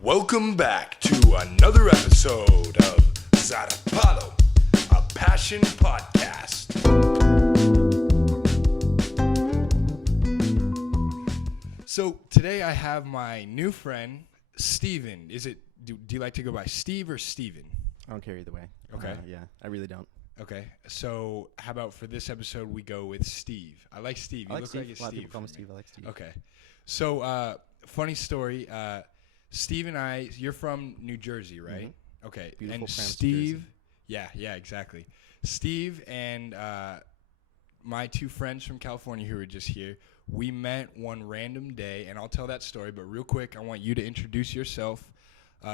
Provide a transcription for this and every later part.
Welcome back to another episode of Zarpado, a passion podcast. So today I have my new friend, Steven. Do you like to go by Steve or Steven? I don't care either way. Okay. Yeah, I really don't. Okay. So how about for this episode we go with Steve? I like Steve. I like look Steve. like a A lot of Steve. people call me for Steve. I like Steve. Okay. So funny story. Steve and I, you're from New Jersey, right? Mm-hmm. Okay. Beautiful and Cranston, Steve, yeah, exactly. Steve and my two friends from California who were just here, we met one random day, and I'll tell that story, but real quick, I want you to introduce yourself.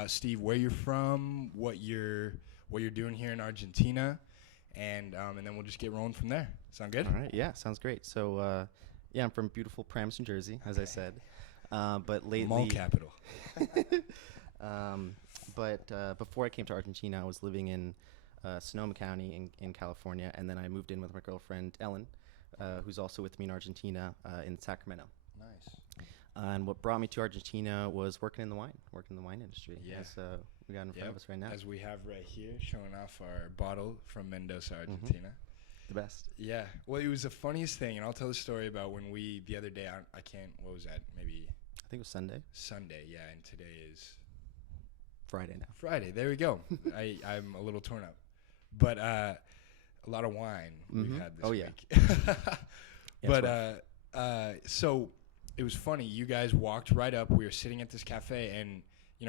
Steve, where you're from, what you're doing here in Argentina, and then we'll just get rolling from there. Sound good? All right. Yeah, sounds great. So, I'm from beautiful Pramson, Jersey, as I said. But lately, Mall capital. But before I came to Argentina, I was living in Sonoma County in California, and then I moved in with my girlfriend Ellen, who's also with me in Argentina in Sacramento. Nice. And what brought me to Argentina was working in the wine industry. Yeah. As we got in front of us right now. As we have right here, showing off our bottle from Mendoza, Argentina. The best. Yeah. Well, it was the funniest thing, and I'll tell the story about when the other day, I can't, what was that? Maybe I think it was Sunday. Sunday, yeah, and today is Friday now. Friday. There we go. I'm a little torn up. But a lot of wine we've had this week. But so it was funny. You guys walked right up. We were sitting at this cafe, and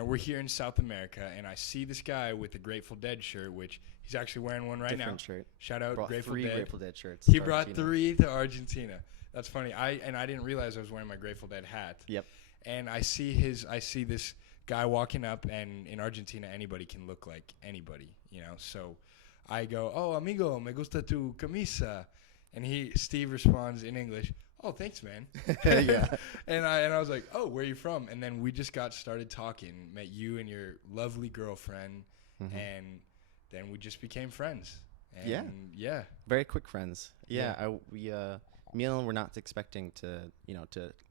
we're here in South America, and I see this guy with a Grateful Dead shirt, which he's actually wearing one right Different now. shirt. Shout out Brought Grateful 3 Dead. Grateful Dead shirts. He brought 3 to Argentina. That's funny. I didn't realize I was wearing my Grateful Dead hat. Yep. And I see this guy walking up, and in Argentina anybody can look like anybody, So I go, "Oh, amigo, me gusta tu camisa," and Steve responds in English, "Oh, thanks, man." Yeah. And I was like, "Oh, where are you from?" And then we just started talking, met you and your lovely girlfriend, and then we just became friends. And yeah. Very quick friends. Yeah. Me and Ellen were not expecting to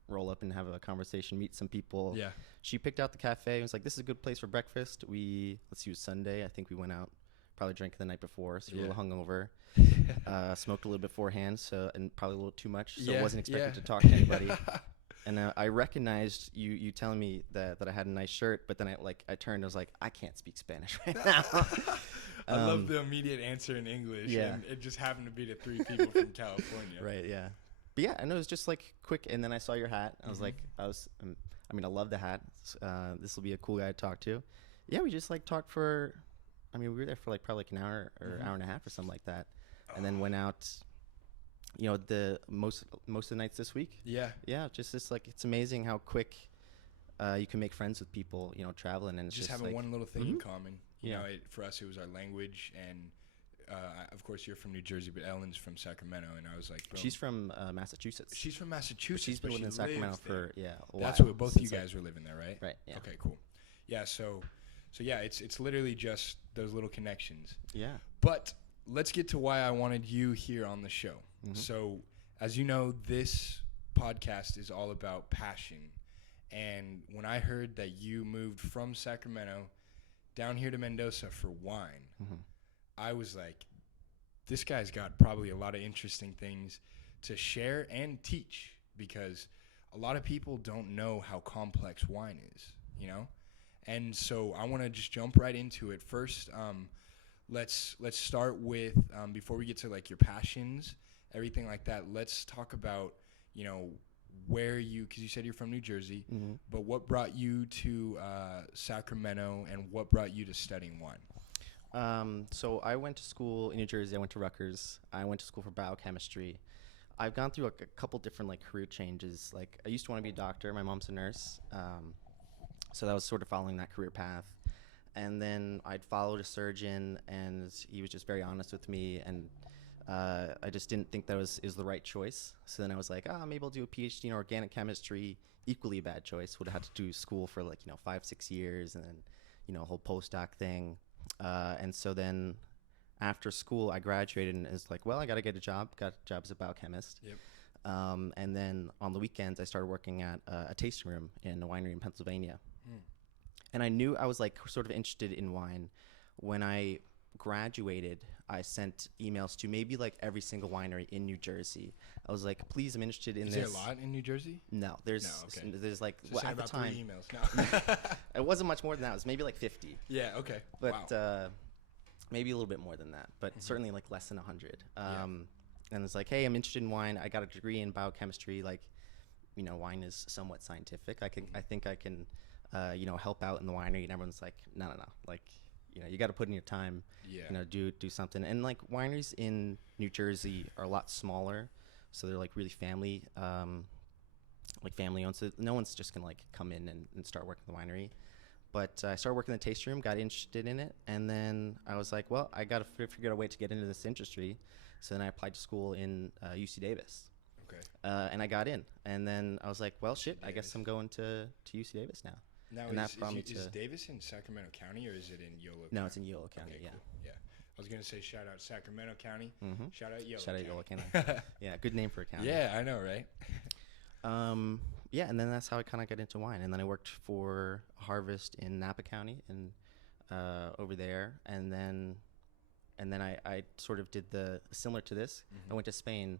roll up and have a conversation, meet some people. Yeah. She picked out the cafe and was like, "This is a good place for breakfast." Let's see, it was Sunday. I think we went out, probably drank the night before, so we were a little hungover. Smoked a little beforehand, and probably a little too much, so wasn't expecting to talk to anybody. And I recognized you telling me that I had a nice shirt, but then I turned and I was like, I can't speak Spanish right now. I love the immediate answer in English. Yeah. And it just happened to be the 3 people from California. Right, yeah. But yeah, I know it was just quick, and then I saw your hat. I was like, I love the hat. This will be a cool guy to talk to. Yeah, we just talked for, we were there for probably an hour or hour and a half or something like that. And then went out, the most of the nights this week. Yeah. Yeah, just this it's amazing how quick you can make friends with people, traveling, and it's just having one little thing in common. Yeah. For us it was our language, and of course you're from New Jersey, but Ellen's from Sacramento, and I was like, boom. She's from Massachusetts. She's from Massachusetts. She's been living in Sacramento for a while. That's where both you guys were living there, right? Right. Yeah. Okay, cool. Yeah. So yeah, it's literally just those little connections. Yeah. But let's get to why I wanted you here on the show. So, as you know, this podcast is all about passion. And when I heard that you moved from Sacramento down here to Mendoza for wine, I was like, this guy's got probably a lot of interesting things to share and teach, because a lot of people don't know how complex wine is, And so I want to just jump right into it. First, let's start with, before we get to your passions, everything like that, let's talk about, where because you said you're from New Jersey, but what brought you to Sacramento, and what brought you to studying wine? So I went to school in New Jersey. I went to Rutgers. I went to school for biochemistry. I've gone through a couple different career changes. I used to want to be a doctor. My mom's a nurse. So that was sort of following that career path. And then I'd followed a surgeon, and he was just very honest with me, and I just didn't think that was the right choice. So then I was like, maybe I'll do a PhD in organic chemistry. Equally bad choice. Would have had to do school for 5-6 years, and then a whole postdoc thing. And so then after school, I graduated, and it was like, well, I got to get a job. Got a job as a biochemist. Yep. And then on the weekends, I started working at a tasting room in a winery in Pennsylvania. And I knew I was like sort of interested in wine. When I graduated, I sent emails to maybe like every single winery in New Jersey. I was like, please, I'm interested in Is this. there a lot in New Jersey? No, there's like, So well, at the about time, 3 emails. No. it wasn't much more than that. It was maybe like 50. Yeah, okay. But wow. maybe a little bit more than that, but certainly like less than 100. And it's like, hey, I'm interested in wine. I got a degree in biochemistry. Like, you know, wine is somewhat scientific. I think I can, you know, help out in the winery. And everyone's like, no. Like, you know, you got to put in your time. Yeah. You know, do something. And like wineries in New Jersey are a lot smaller, so they're like really family owned. So no one's just gonna like come in and start working the winery. But I started working in the tasting room, got interested in it, and then I was like, well, I got to figure out a way to get into this industry. So then I applied to school in UC Davis. Okay. And I got in. And then I was like, well, shit, I guess I'm going to UC Davis now. Now, and is Davis in Sacramento County or is it in Yolo County? No, it's in Yolo County, okay, yeah. Cool. Yeah. I was going to say shout out Sacramento County. Shout out Yolo Shout County. out Yolo County. Yeah, good name for a county. Yeah, I know, right? Yeah, and then that's how I kind of got into wine. And then I worked for Harvest in Napa County and over there. And then I sort of did the similar to this. I went to Spain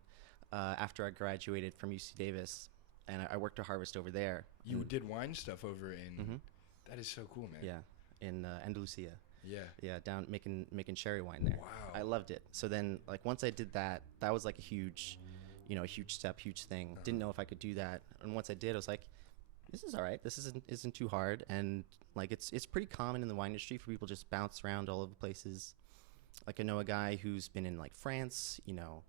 after I graduated from UC Davis, and I worked at Harvest over there. You did wine stuff over in. That is so cool, man. Yeah, in Andalusia. Yeah, down making sherry wine there. Wow, I loved it. So then, like once I did that, that was like a huge, you know, a huge step, huge thing. Didn't know if I could do that, and once I did, I was like, this is all right. This isn't too hard, and like it's pretty common in the wine industry for people just bounce around all over the places. Like I know a guy who's been in like France, you know,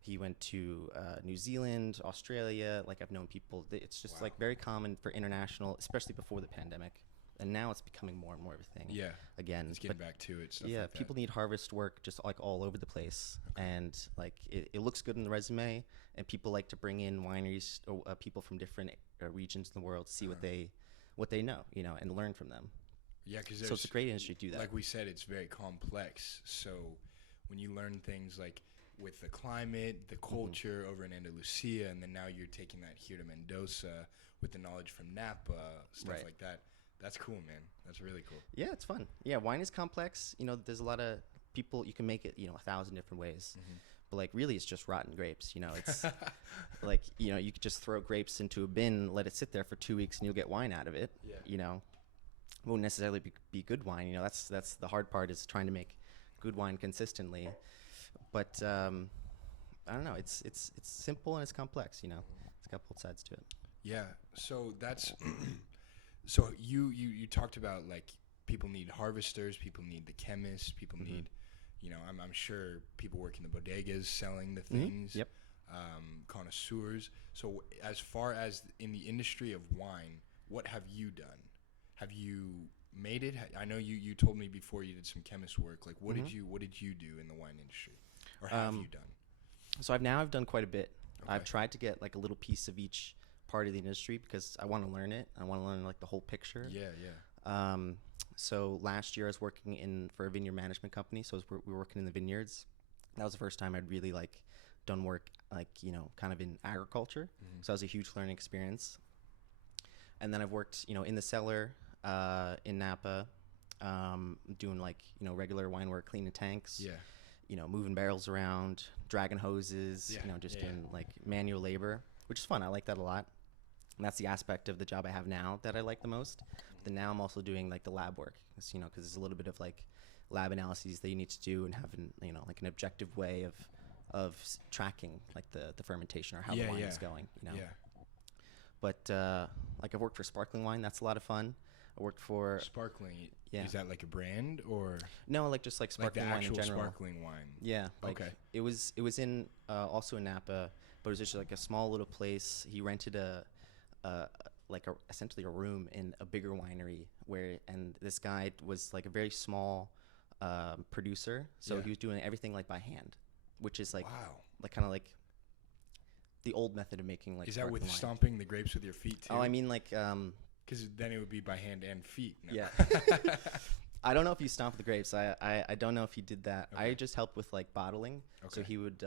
he went to New Zealand, Australia. Like I've known people. It's just like very common for international, especially before the pandemic. And now it's becoming more and more of a thing. Yeah. Again, it's getting back to it. Stuff yeah, like people need harvest work just like all over the place, and like it looks good in the resume. And people like to bring in wineries or people from different regions in the world to see what they know, you know, and learn from them. Yeah, because so it's a great industry to do that. Like we said, it's very complex. So when you learn things like with the climate, the culture over in Andalusia, and then now you're taking that here to Mendoza with the knowledge from Napa, stuff like that. That's cool, man. That's really cool. Yeah, it's fun. Yeah, wine is complex. You know, there's a lot of people, you can make it, you know, 1,000 different ways. But like really it's just rotten grapes, you know. It's like, you know, you could just throw grapes into a bin, let it sit there for 2 weeks and you'll get wine out of it. Yeah. You know. It won't necessarily be good wine, you know. That's the hard part, is trying to make good wine consistently. But I don't know, it's simple and it's complex, you know. It's got both sides to it. Yeah. So that's so you talked about like people need harvesters, people need the chemists, people need, you know, I'm sure people work in the bodegas selling the things. Yep. Connoisseurs. So as far as in the industry of wine, what have you done? Have you made it? I know you told me before you did some chemist work. Like what did you do in the wine industry, or have you done? So I've done quite a bit. Okay. I've tried to get like a little piece of each part of the industry because I want to learn it. I want to learn like the whole picture. Yeah. So last year I was working for a vineyard management company. So we were working in the vineyards. That was the first time I'd really like done work like, you know, kind of in agriculture. So that was a huge learning experience. And then I've worked, you know, in the cellar in Napa, doing like, you know, regular wine work, cleaning tanks. Yeah. You know, moving barrels around, dragging hoses, you know, just doing like manual labor, which is fun. I like that a lot. And that's the aspect of the job I have now that I like the most. But then now I'm also doing like the lab work, you know, because there's a little bit of like lab analyses that you need to do and having, you know, like an objective way of tracking like the fermentation or how the wine is going, you know. Yeah. But like I've worked for sparkling wine. That's a lot of fun. I worked for sparkling. Yeah. Is that like a brand or no? Like just like sparkling like the wine in actual general. sparkling wine. Yeah. Like okay. It was in also in Napa, but it was just like a small little place. He rented essentially a room in a bigger winery and this guy was like a very small producer, so he was doing everything like by hand, which is like like kind of like the old method of making like. Is that with wine. Stomping the grapes with your feet too? Oh, I mean like because then it would be by hand and feet. No. Yeah. I don't know if he stomped the grapes. I don't know if he did that. Okay. I just helped with like bottling. Okay. So he would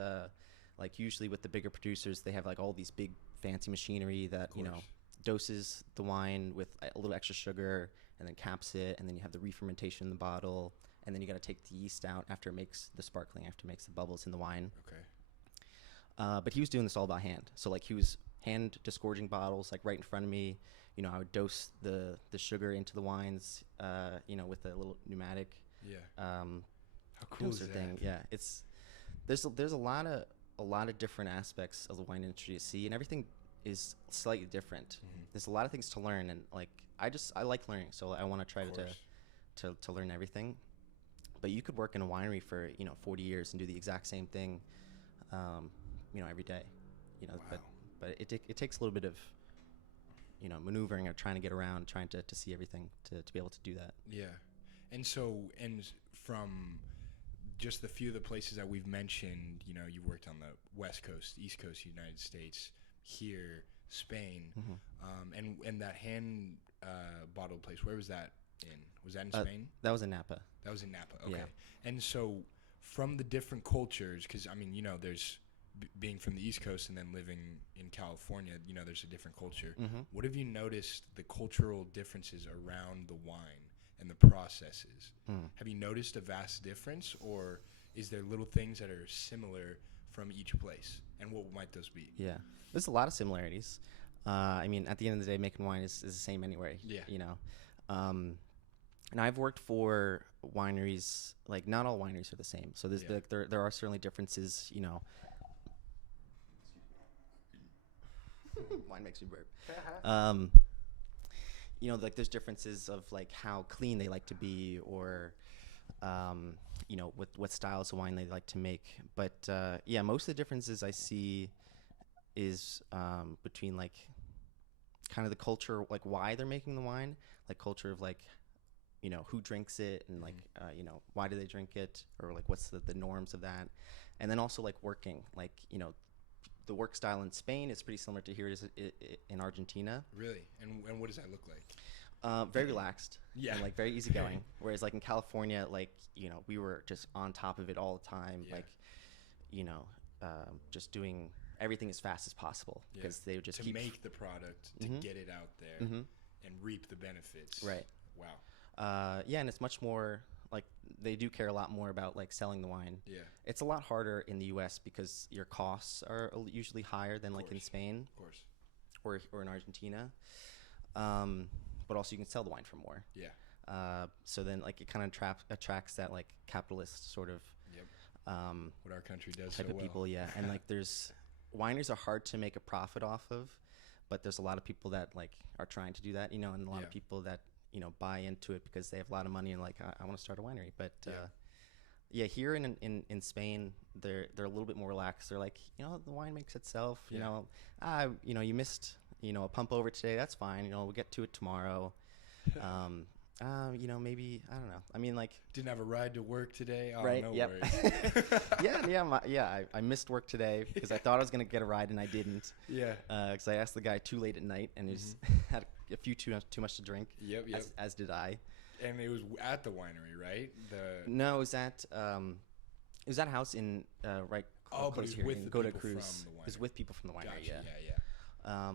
like usually with the bigger producers they have like all these big fancy machinery that, you know, doses the wine with a little extra sugar and then caps it, and then you have the re-fermentation in the bottle, and then you got to take the yeast out after it makes the sparkling, after it makes the bubbles in the wine. Okay. But he was doing this all by hand. So like he was hand disgorging bottles like right in front of me. You know, I would dose the sugar into the wines, you know, with a little pneumatic. Yeah. How cool is that? Thing. Yeah, there's a lot of different aspects of the wine industry to see, and everything is slightly different. Mm-hmm. There's a lot of things to learn, and like I like learning, so I want to try to learn everything. But you could work in a winery for 40 years and do the exact same thing, every day, Wow. But it takes a little bit of maneuvering or trying to get around, trying to see everything to be able to do that. Yeah. And so, and from just the few of the places that we've mentioned, you worked on the West Coast, East Coast, United States, here, Spain, and that hand bottled place, where was that in? Was that in Spain? That was in Napa. That was in Napa, okay. Yeah. And so, from the different cultures, because, there's being from the East Coast and then living in California, there's a different culture. Mm-hmm. What have you noticed the cultural differences around the wine and the processes? Have you noticed a vast difference, or is there little things that are similar from each place? And what might those be? Yeah, there's a lot of similarities. At the end of the day, making wine is the same anyway. Yeah. And I've worked for wineries, like not all wineries are the same. So there are certainly differences, Wine makes me burp. Like there's differences of like how clean they like to be, or what styles of wine they like to make. But most of the differences I see is between like kind of the culture, like why they're making the wine, like culture of like who drinks it, and like why do they drink it, or like what's the norms of that. And then also like working, like the work style in Spain is pretty similar to here it is in Argentina. Really? And what does that look like? Very relaxed. Yeah. And like very easygoing. Whereas like in California, like, we were just on top of it all the time. Yeah. Like, just doing everything as fast as possible, because they would just to make the product, to get it out there and reap the benefits. Right. Wow. And it's much more like they do care a lot more about like selling the wine. Yeah. It's a lot harder in the U.S. because your costs are usually higher than like in Spain. Of course. Or in Argentina. But also you can sell the wine for more. Yeah. So then like it kind of attracts that like capitalist sort of what our country does type so of well. people. Yeah. And like wineries are hard to make a profit off of, but there's a lot of people that like are trying to do that, and a lot of people that buy into it because they have a lot of money and like I want to start a winery. But here in Spain they're a little bit more relaxed. They're like, the wine makes itself. You missed a pump over today. That's fine. We'll get to it tomorrow. Maybe I don't know. I mean, like, didn't have a ride to work today. Oh, right? No Yep. worries. I missed work today because I thought I was gonna get a ride and I didn't. Yeah. Because I asked the guy too late at night and he just had a few too much to drink. Yep. As did I. And it was at the winery, right? No, it was at a house in right. Oh, but it was here with in the Goda people Cruz. from the winery. It was with people from the winery. Gotcha. Yeah.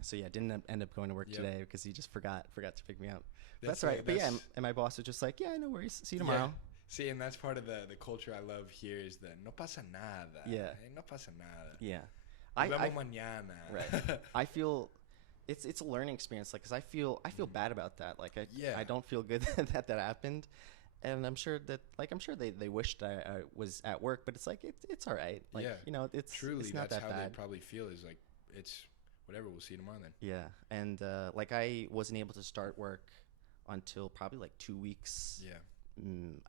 So didn't end up going to work today because he just forgot to pick me up. That's right. But and my boss was just like, yeah, no worries. See you tomorrow. Yeah. See, and that's part of the culture I love here is the no pasa nada. Yeah. No pasa nada. Yeah. Vemos mañana. Right. I feel it's a learning experience, like, because I feel bad about that. Like I don't feel good that happened. And I'm sure they wished I was at work, but it's like it's all right. Like, it's truly it's not that's that how bad. they probably feel, is like it's whatever. We'll see you tomorrow then. Yeah, and like I wasn't able to start work until probably like 2 weeks.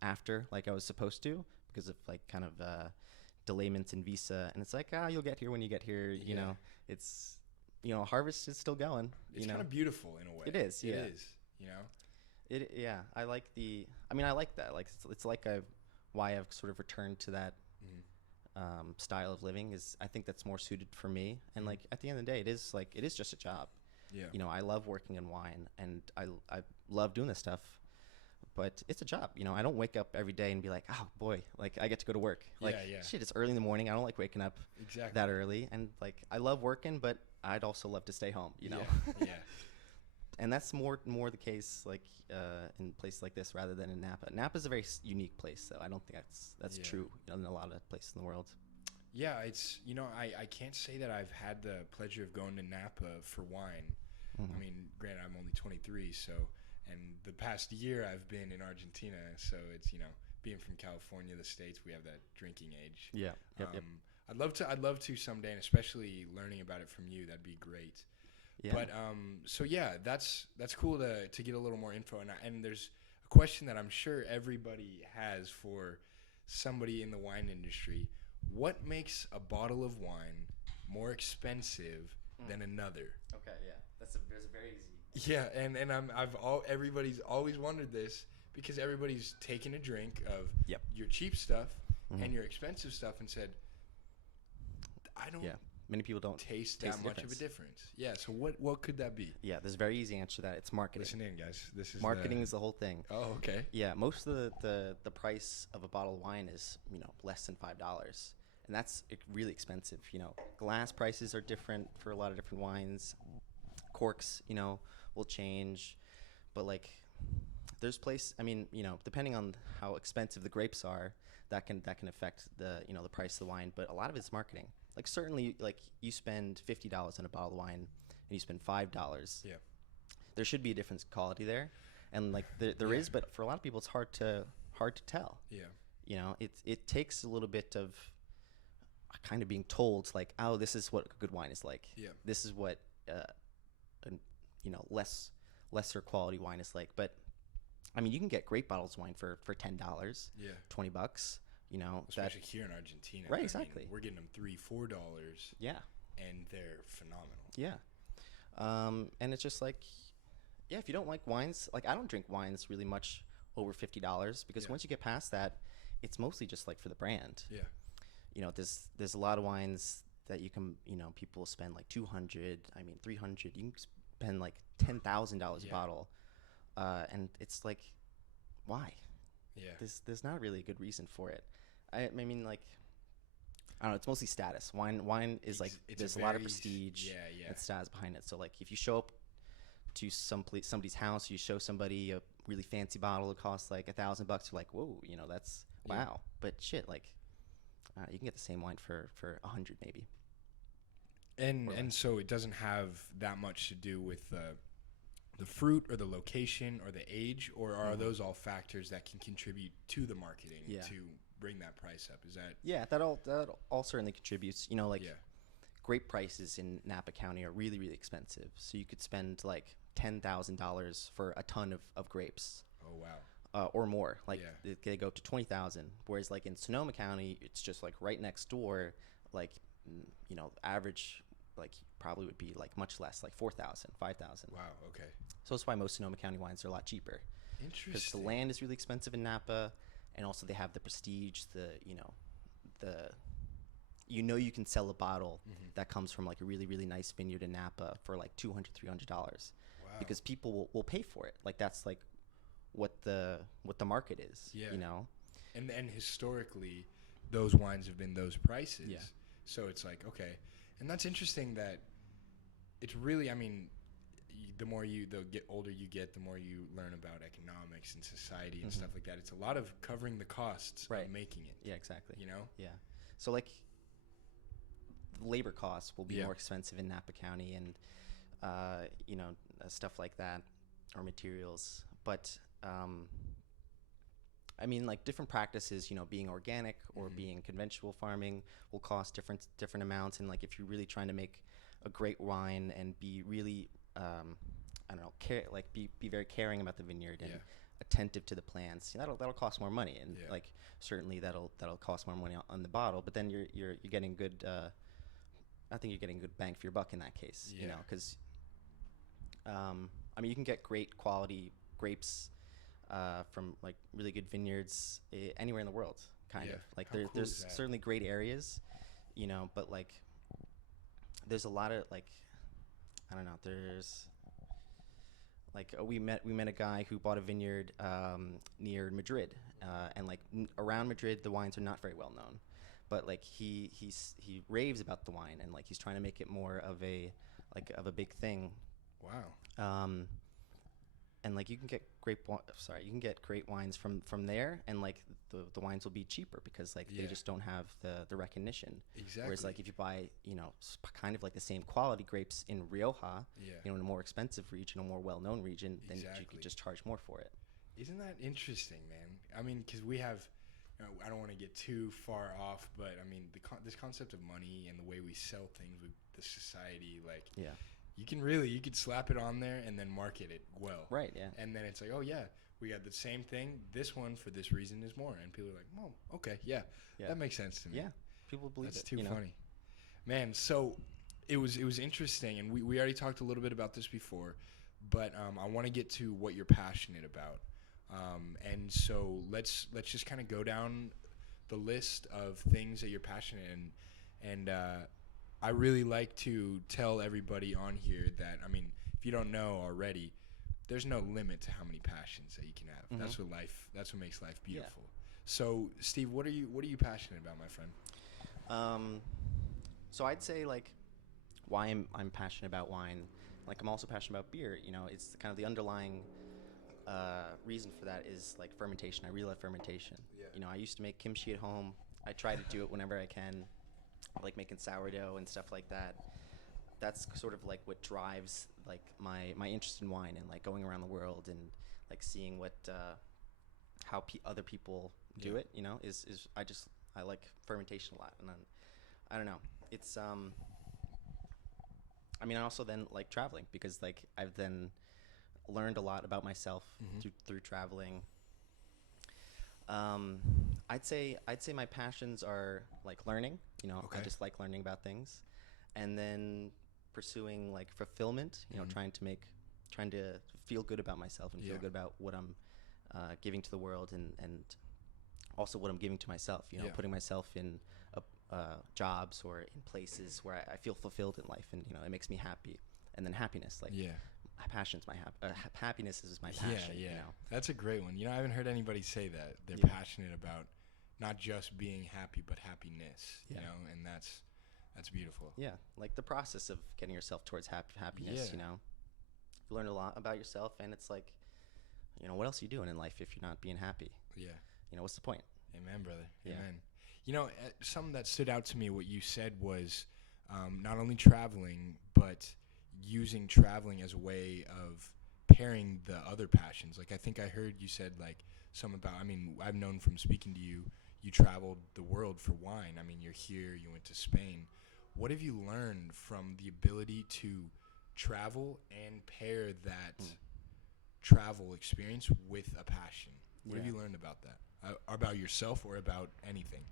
After like I was supposed to, because of like kind of delayments in visa, and it's like you'll get here when you get here. You know, it's harvest is still going. It's kind of beautiful in a way. It is. Yeah. It is. I like I like that. Like it's like why I've sort of returned to that style of living. Is I think that's more suited for me. And like at the end of the day, it is just a job. Yeah. I love working in wine, and I love doing this stuff, but it's a job. I don't wake up every day and be like, oh boy, like I get to go to work. Like shit, it's early in the morning. I don't like waking up that early, and like I love working, but I'd also love to stay home. Yeah. And that's more the case like in places like this rather than in Napa. Napa's a very unique place, though. I don't think that's true in a lot of places in the world. Yeah, it's, I can't say that I've had the pleasure of going to Napa for wine. Mm-hmm. I mean, granted, I'm only 23, and the past year I've been in Argentina, so it's, being from California, the States, we have that drinking age. Yeah. Yep. I'd love to someday, and especially learning about it from you, that'd be great. Yeah. But so yeah, that's cool to get a little more info, and there's a question that I'm sure everybody has for somebody in the wine industry. What makes a bottle of wine more expensive than another? Okay, yeah, that's a very easy. Yeah, and everybody's always wondered this because everybody's taken a drink of your cheap stuff and your expensive stuff and said, I don't. Yeah, many people don't taste that much of a difference. Yeah, so what could that be? Yeah, there's a very easy answer to that. It's marketing. Listen in, guys. This is marketing is the whole thing. Oh, okay. Yeah, most of the price of a bottle of wine is less than $5. And that's really expensive. Glass prices are different for a lot of different wines. Corks, will change. But there's depending on how expensive the grapes are, that can affect the price of the wine. But a lot of it's marketing. Certainly, you spend $50 on a bottle of wine, and you spend $5. Yeah. There should be a difference in quality there, and there is, but for a lot of people, it's hard to tell. Yeah. It takes a little bit of kind of being told oh, this is what a good wine is like. Yeah. This is what lesser quality wine is like. But I mean, you can get great bottles of wine for $10. Yeah. $20. Especially here in Argentina. Right. Exactly. We're getting them $3-4. Yeah. And they're phenomenal. Yeah. And it's just if you don't like wines, I don't drink wines really much over $50 because once you get past that, it's mostly just for the brand. Yeah. There's a lot of wines that you can, people spend $200, $300. You can spend $10,000 a bottle. And it's why? Yeah. There's not really a good reason for it. I mean, I don't know. It's mostly status. Wine is there's a lot of prestige. Yeah. And status behind it. So if you show up to somebody's house, you show somebody a really fancy bottle, it costs $1,000. You're whoa, that's wow. But shit, you can get the same wine for $100 maybe. And so it doesn't have that much to do with the fruit or the location or the age, or are those all factors that can contribute to the marketing to bring that price up? Is that? Yeah, that all certainly contributes. Grape prices in Napa County are really, really expensive. So you could spend $10,000 for a ton of grapes. Oh wow. Or more. They go up to $20,000. Whereas in Sonoma County, it's just right next door. Average probably would be much less, $4,000, $5,000. Wow. Okay. So that's why most Sonoma County wines are a lot cheaper. Interesting. Because the land is really expensive in Napa, and also they have the prestige. You can sell a bottle that comes from a really, really nice vineyard in Napa for $200, $300. Wow. Because people will pay for it. That's what the market is. Yeah. And historically, those wines have been those prices. Yeah. So it's okay. And that's interesting that it's really, the more the older you get, the more you learn about economics and society and stuff like that. It's a lot of covering the costs of making it. Yeah, exactly. Yeah. So labor costs will be more expensive in Napa County and, stuff like that, or materials. But, different practices, being organic or being conventional farming will cost different amounts. And if you're really trying to make a great wine and be really, be very caring about the vineyard and attentive to the plants, that'll cost more money. And certainly that'll cost more money on the bottle. But then you're getting good. I think you're getting good bang for your buck in that case. Because you can get great quality grapes from really good vineyards anywhere in the world, kind of. There's certainly great areas, but there's a lot of I don't know. There's we met a guy who bought a vineyard near Madrid, and around Madrid the wines are not very well known, but he raves about the wine, and he's trying to make it more of a big thing. Wow. and like you can get great wines from there, and like the wines will be cheaper because like they just don't have the recognition. Exactly. Whereas like if you buy, you know, kind of like the same quality grapes in Rioja, you know, in a more expensive region, a more well-known region, then you could just charge more for it. Isn't that interesting, man? I mean, because we have, you know, I don't want to get too far off, but I mean, this concept of money and the way we sell things with the society, like, you could slap it on there and then market it well. Right, yeah. And then it's like, oh, yeah, we got the same thing. This one, for this reason, is more. And people are like, oh, okay, yeah. That makes sense to me. Yeah, people believe That's it. too funny. Man, so it was interesting, and we already talked a little bit about this before, but I want to get to what you're passionate about. And so let's just kind of go down the list of things that you're passionate in. And I really like to tell everybody on here that, I mean, if you don't know already, there's no limit to how many passions that you can have. Mm-hmm. That's what makes life beautiful. Yeah. So, Steve, what are you passionate about, my friend? So I'd say like why I'm passionate about wine. Like I'm also passionate about beer. You know, it's kind of the underlying reason for that is like fermentation. I really love fermentation. Yeah. You know, I used to make kimchi at home. I try to do it whenever I can, like making sourdough and stuff like that. That's sort of like what drives like my interest in wine, and like going around the world and like seeing what how other people do it. You know, is I like fermentation a lot, and I don't know. It's I mean, I also then like traveling because like I've then learned a lot about myself through traveling. I'd say my passions are like learning. You know, I just like learning about things, and then pursuing like fulfillment. You know, trying to feel good about myself and feel good about what I'm giving to the world, and also what I'm giving to myself. You know, putting myself in jobs or in places where I feel fulfilled in life, and you know, it makes me happy. And then happiness, like passion's my happiness is my passion. You know? That's a great one. You know, I haven't heard anybody say that they're passionate about not just being happy but happiness. You know, and that's beautiful. Yeah, like the process of getting yourself towards happiness. You know, you learn a lot about yourself, and it's like, you know, what else are you doing in life if you're not being happy? Yeah. You know, what's the point? Amen, brother. Amen. You know, something that stood out to me, what you said was not only traveling, but using traveling as a way of pairing the other passions. Like, I think I heard you said, like, something about, I mean, I've known from speaking to you, you traveled the world for wine. I mean, you're here, you went to Spain. What have you learned from the ability to travel and pair that travel experience with a passion? What have you learned about that? About yourself or about anything?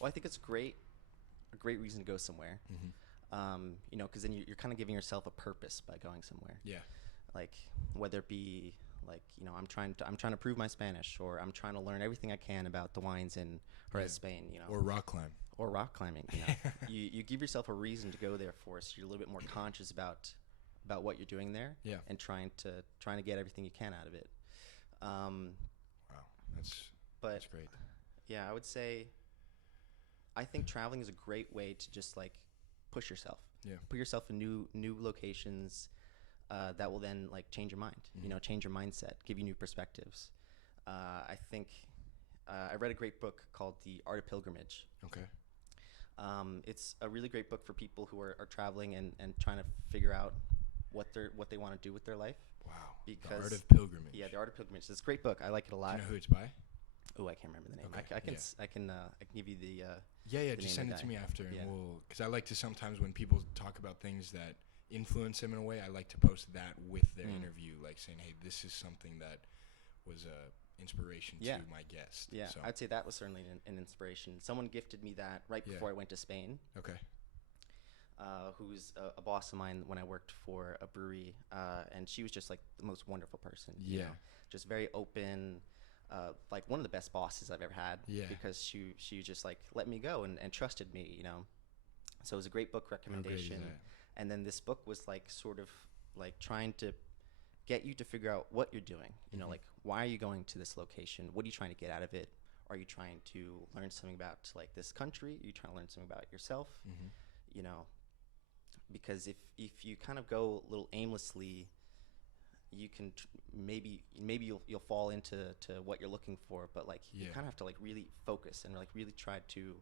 Well, I think it's a great reason to go somewhere. You know, because then you're kind of giving yourself a purpose by going somewhere. Yeah. Like whether it be like, you know, I'm trying to prove my Spanish, or I'm trying to learn everything I can about the wines in Spain. You know. Or rock climb. Or rock climbing. You know, you give yourself a reason to go there for, so you're a little bit more conscious about what you're doing there. Yeah. And trying to get everything you can out of it. Wow, that's great. Yeah, I would say I think traveling is a great way to just like push yourself. Yeah. Put yourself in new locations that will then like change your mind. You know, change your mindset, give you new perspectives. I think I read a great book called The Art of Pilgrimage. Okay. It's a really great book for people who are traveling and trying to figure out what they want to do with their life. Wow. Because The Art of Pilgrimage. Yeah, The Art of Pilgrimage. It's a great book. I like it a lot. Do you know who it's by? Oh, I can't remember the name. Okay. I can give you the just send it to me after, and we'll, because I like to sometimes when people talk about things that influence them in a way, I like to post that with their interview, like saying, hey, this is something that was a inspiration to my guest. Yeah, so I'd say that was certainly an inspiration. Someone gifted me that right before I went to Spain. Okay. Who's a boss of mine when I worked for a brewery, and she was just like the most wonderful person. Yeah. You know, just very open. Like one of the best bosses I've ever had, because she just like let me go and trusted me, you know. So it was a great book recommendation. And then this book was like sort of like trying to get you to figure out what you're doing, you know, like why are you going to this location? What are you trying to get out of it? Are you trying to learn something about like this country? Are you trying to learn something about yourself? You know, because if you kind of go a little aimlessly, you can maybe you'll fall into what you're looking for, but like you kind of have to like really focus and like really try to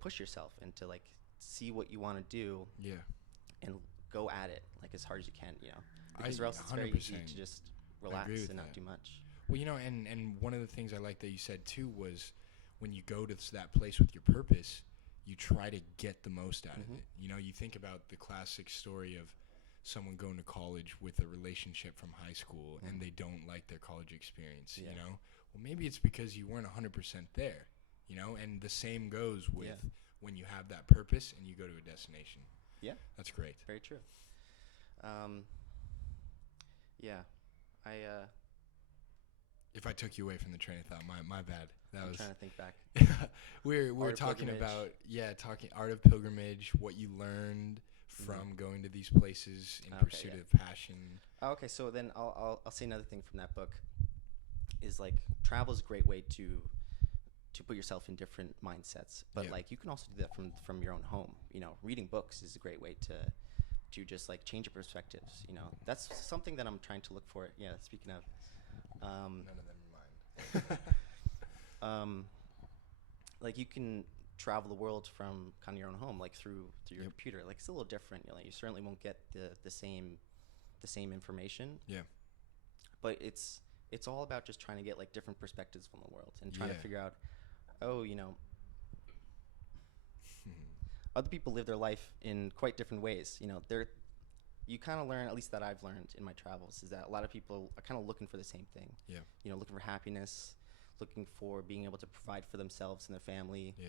push yourself and to like see what you want to do. Yeah. And go at it like as hard as you can, because or else it's 100%. very easy to just relax and not do much. Well, and one of the things I like that you said too was when you go to that place with your purpose, you try to get the most out of it. You think about the classic story of someone going to college with a relationship from high school and they don't like their college experience, Well, maybe it's because you weren't 100% there, and the same goes with when you have that purpose and you go to a destination. Yeah. That's great. Very true. If I took you away from the train of thought, my bad. I'm trying to think back. we're talking about talking art of pilgrimage, what you learned from going to these places in pursuit of passion. Okay, so then I'll say another thing from that book is like travel is a great way to put yourself in different mindsets, but like you can also do that from your own home. Reading books is a great way to just like change your perspectives. That's something that I'm trying to look for. Yeah, speaking of none of them are mine. Like you can travel the world from kind of your own home, like through your computer. Like it's a little different. You certainly won't get the same information. Yeah. But it's all about just trying to get like different perspectives from the world and trying to figure out, other people live their life in quite different ways. You kind of learn, at least that I've learned in my travels, is that a lot of people are kind of looking for the same thing. Yeah. Looking for happiness, looking for being able to provide for themselves and their family. Yeah.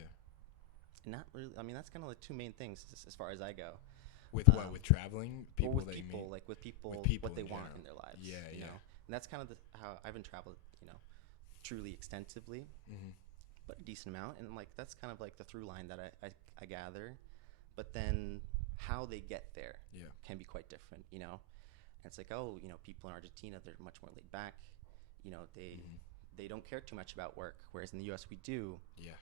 Not really. I mean, that's kind of the two main things as far as I go. With what? With traveling? People with people, like with people what they want in their lives. Yeah, yeah. And that's kind of how I haven't traveled, truly extensively, but a decent amount. And like that's kind of like the through line that I gather. But then how they get there can be quite different, And it's like, people in Argentina, they're much more laid back. They don't care too much about work, whereas in the U.S. we do. Yeah.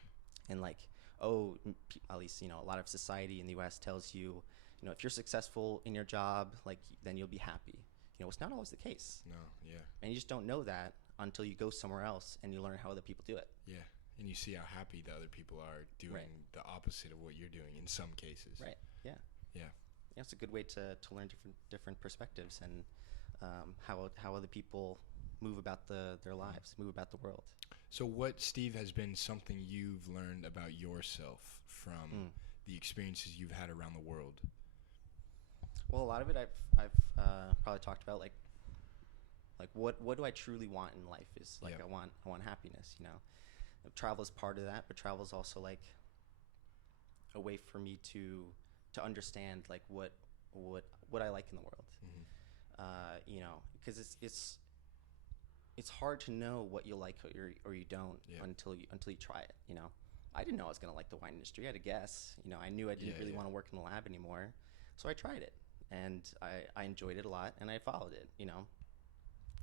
And like, at least, a lot of society in the U.S. tells you, if you're successful in your job, like, then you'll be happy. It's not always the case. No, yeah. And you just don't know that until you go somewhere else and you learn how other people do it. Yeah. And you see how happy the other people are doing the opposite of what you're doing in some cases. Right. Yeah. Yeah. Yeah, it's a good way to learn different perspectives and how other people move about their lives, move about the world. So what, Steve, has been something you've learned about yourself from the experiences you've had around the world? Well, a lot of it I've probably talked about, like what do I truly want in life is like I want happiness. Travel is part of that, but travel is also like a way for me to understand like what I like in the world. Because it's hard to know what you like or you don't until you try it. I didn't know I was gonna like the wine industry. I had a guess. I knew I didn't really want to work in the lab anymore, so I tried it and I enjoyed it a lot and I followed it.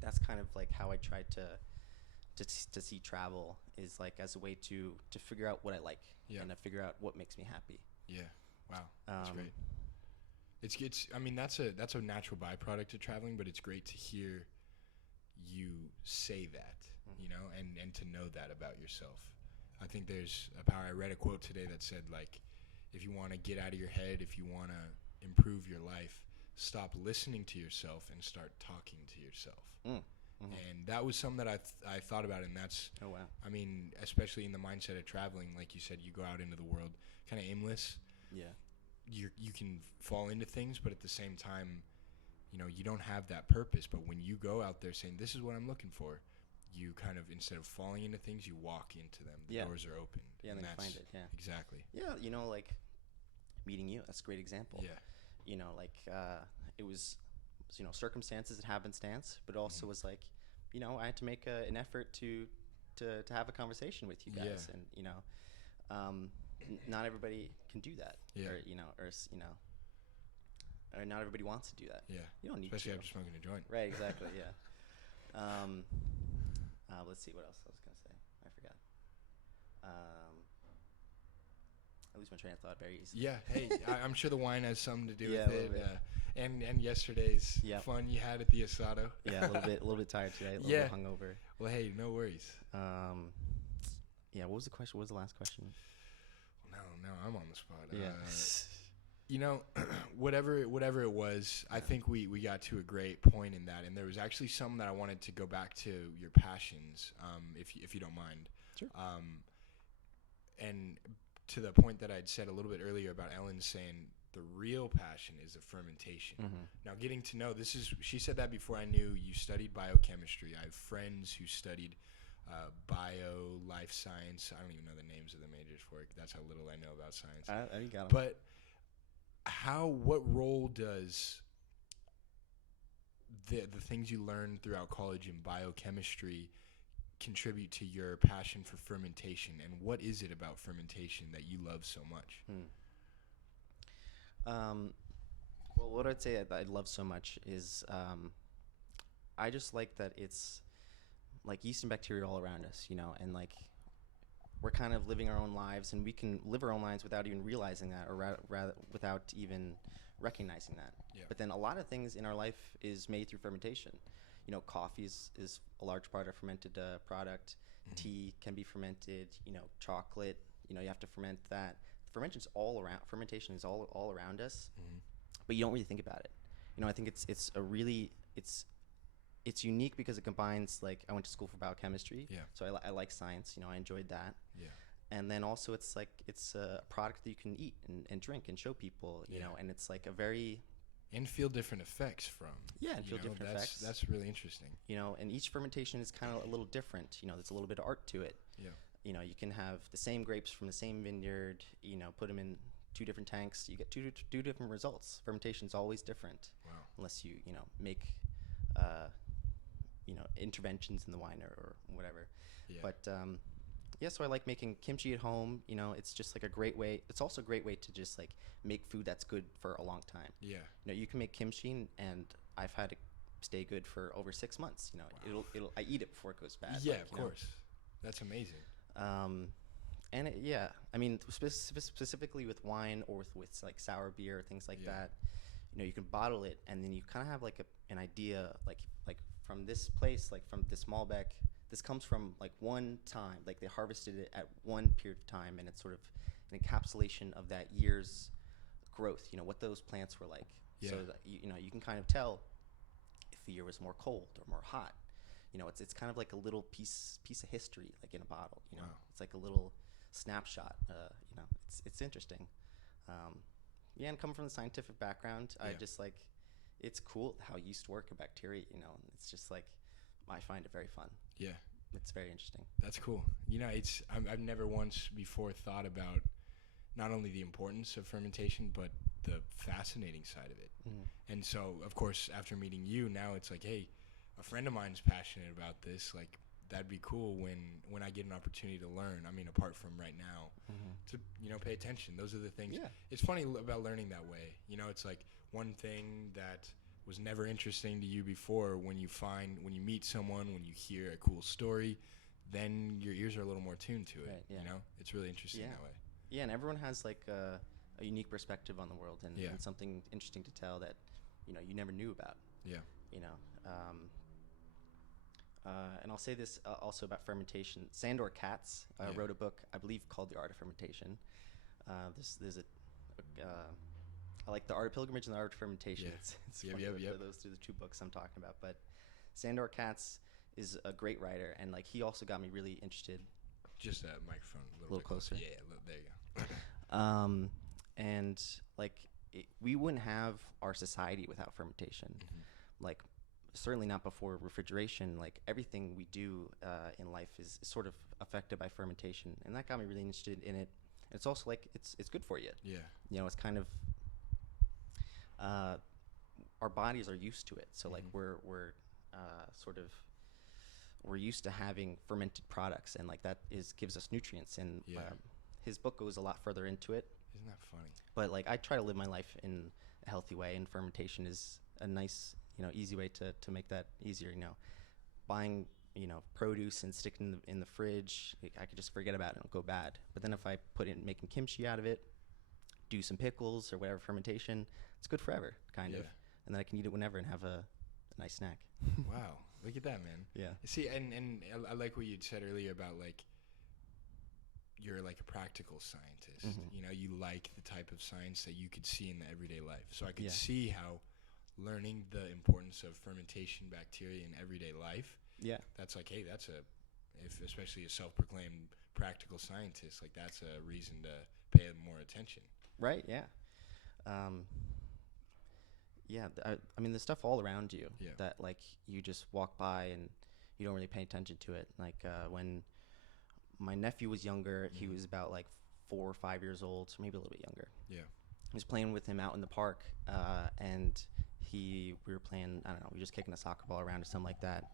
That's kind of like how I tried to see travel, is like as a way to figure out what I like and to figure out what makes me happy. Yeah. Wow. That's great. It's I mean that's a natural byproduct of traveling, but it's great to hear you say that, and to know that about yourself. I think there's a power. I read a quote today that said, like, if you want to get out of your head, if you want to improve your life, stop listening to yourself and start talking to yourself. And that was something that I thought about, and that's, oh wow. I mean, especially in the mindset of traveling, like you said, you go out into the world kind of aimless. Yeah. You can fall into things, but at the same time, you don't have that purpose. But when you go out there saying, this is what I'm looking for, you kind of, instead of falling into things, you walk into them. The doors are open. Yeah, and then you find it. Yeah. Exactly. Yeah, like meeting you, that's a great example. Yeah. It was, circumstances and happenstance, but also was like, I had to make an effort to have a conversation with you guys. Yeah. And, not everybody can do that. Yeah. Or not everybody wants to do that. Yeah. You don't need especially to. After smoking a joint. Right, exactly, yeah. Let's see what else I was going to say. I forgot. I lose my train of thought very easily. Yeah, hey, I'm sure the wine has something to do Yeah, with a it. little bit. And yesterday's Yep. fun you had at the asado. Yeah, a little bit tired today, a little Yeah. bit hungover. Well, hey, no worries. Yeah, what was the question? What was the last question? No, I'm on the spot. Yeah. You know, whatever it was, I think we got to a great point in that, and there was actually something that I wanted to go back to your passions, if you don't mind. Sure. And to the point that I'd said a little bit earlier about Ellen saying the real passion is the fermentation. Mm-hmm. Now, getting to know she said that before I knew you studied biochemistry. I have friends who studied bio, life science. I don't even know the names of the majors for it. That's how little I know about science. You got 'em. But what role does the things you learn throughout college in biochemistry contribute to your passion for fermentation, and what is it about fermentation that you love so much? Well, what I'd say that I love so much is I just like that it's like yeast and bacteria all around us, and like we're kind of living our own lives, and we can live our own lives without even realizing that, or rather without even recognizing that. Yeah. But then a lot of things in our life is made through fermentation. Coffee is a large part of fermented product. Mm-hmm. Tea can be fermented. Chocolate. You have to ferment that. Fermentation is all around us, mm-hmm. but you don't really think about it. I think it's unique because it combines, like, I went to school for biochemistry, so I like science. I enjoyed that. Yeah. And then also it's a product that you can eat and drink and show people. And it's like a very and feel different effects from. Yeah, and feel different effects. That's really interesting. And each fermentation is kind of a little different. There's a little bit of art to it. Yeah. You can have the same grapes from the same vineyard, put them in 2 different tanks. You get two different results. Fermentation is always different. Wow. Unless you make, interventions in the wine or whatever. Yeah. But, so I like making kimchi at home. It's just like a great way. It's also a great way to just like make food that's good for a long time. Yeah. You can make kimchi and I've had it stay good for over 6 months. Wow. I eat it before it goes bad. Yeah, of course. That's amazing. And specifically with wine or with like sour beer or things like that, you can bottle it and then you kind of have like an idea, like from this place, like from this Malbec, this comes from like one time, like they harvested it at one period of time, and it's sort of an encapsulation of that year's growth, what those plants were like. Yeah. So that you can kind of tell if the year was more cold or more hot. It's kind of like a little piece of history, like in a bottle. Wow. It's like a little snapshot. It's interesting. And coming from the scientific background, I just like, it's cool how yeast work and bacteria. It's just like, I find it very fun. Yeah, it's very interesting. That's cool. I've never once before thought about not only the importance of fermentation, but the fascinating side of it. Mm-hmm. And so, of course, after meeting you, now it's like, hey, a friend of mine's passionate about this. Like, that'd be cool when I get an opportunity to learn. I mean, apart from right now, mm-hmm. to pay attention. Those are the things. Yeah. It's funny about learning that way. It's like one thing that was never interesting to you before, when you meet someone, when you hear a cool story, then your ears are a little more tuned to it. Right, yeah. It's really interesting that way. Yeah, and everyone has like a unique perspective on the world and something interesting to tell that you never knew about. Yeah. And I'll say this also about fermentation. Sandor Katz wrote a book, I believe, called The Art of Fermentation. There's I like The Art of Pilgrimage and The Art of Fermentation. Yeah. It's funny. Those are the 2 books I'm talking about. But Sandor Katz is a great writer, and like he also got me really interested. Just that microphone a little closer. Yeah, there you go. And like we wouldn't have our society without fermentation. Mm-hmm. Like, certainly not before refrigeration. Like, everything we do in life is sort of affected by fermentation, and that got me really interested in it. And it's also like it's good for you. Yeah. It's kind of our bodies are used to it, so mm-hmm. like we're we're used to having fermented products, and like that gives us nutrients. And his book goes a lot further into it. Isn't that funny? But like I try to live my life in a healthy way, and fermentation is a nice, easy way to make that easier. Buying produce and stick it in the fridge, I could just forget about it and it'll go bad. But then if I put in making kimchi out of it, do some pickles or whatever fermentation, it's good forever, kind of. And then I can eat it whenever and have a nice snack. Wow, look at that, man. Yeah. See, and I like what you said earlier about like you're like a practical scientist. Mm-hmm. You know, you like the type of science that you could see in the everyday life. So I could Yeah. see how learning the importance of fermentation bacteria in everyday life. Yeah. That's like, hey, if especially a self-proclaimed practical scientist, like that's a reason to pay more attention. Right. Yeah. I mean, there's stuff all around you that like you just walk by and you don't really pay attention to it. Like when my nephew was younger, he was about like 4 or 5 years old, so maybe a little bit younger. Yeah. I was playing with him out in the park, and we were playing, I don't know, we were just kicking a soccer ball around or something like that.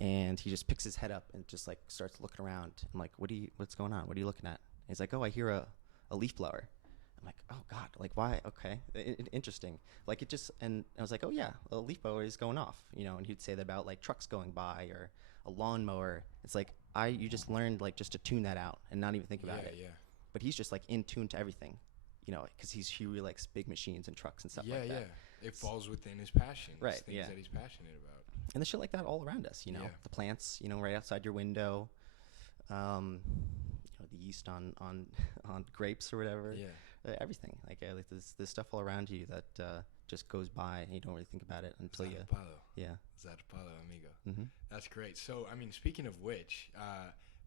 And he just picks his head up and just like starts looking around. I'm like, what's going on? What are you looking at? And he's like, oh, I hear a leaf blower. I'm like, oh God, like why? Okay, interesting. Like it just, and I was like, oh yeah, a leaf blower is going off, and he'd say that about like trucks going by or a lawnmower. It's like, you just learned like just to tune that out and not even think about it. Yeah. But he's just like in tune to everything, because he really likes big machines and trucks and stuff like that. Yeah. It falls within his passion. Right. It's things that he's passionate about. And the shit like that all around us, the plants, right outside your window, the yeast on grapes or whatever. Yeah. Everything. Like there's stuff all around you that just goes by and you don't really think about it until Zarpado. Yeah. Zarpado, amigo. Mm-hmm. That's great. So, I mean, speaking of which,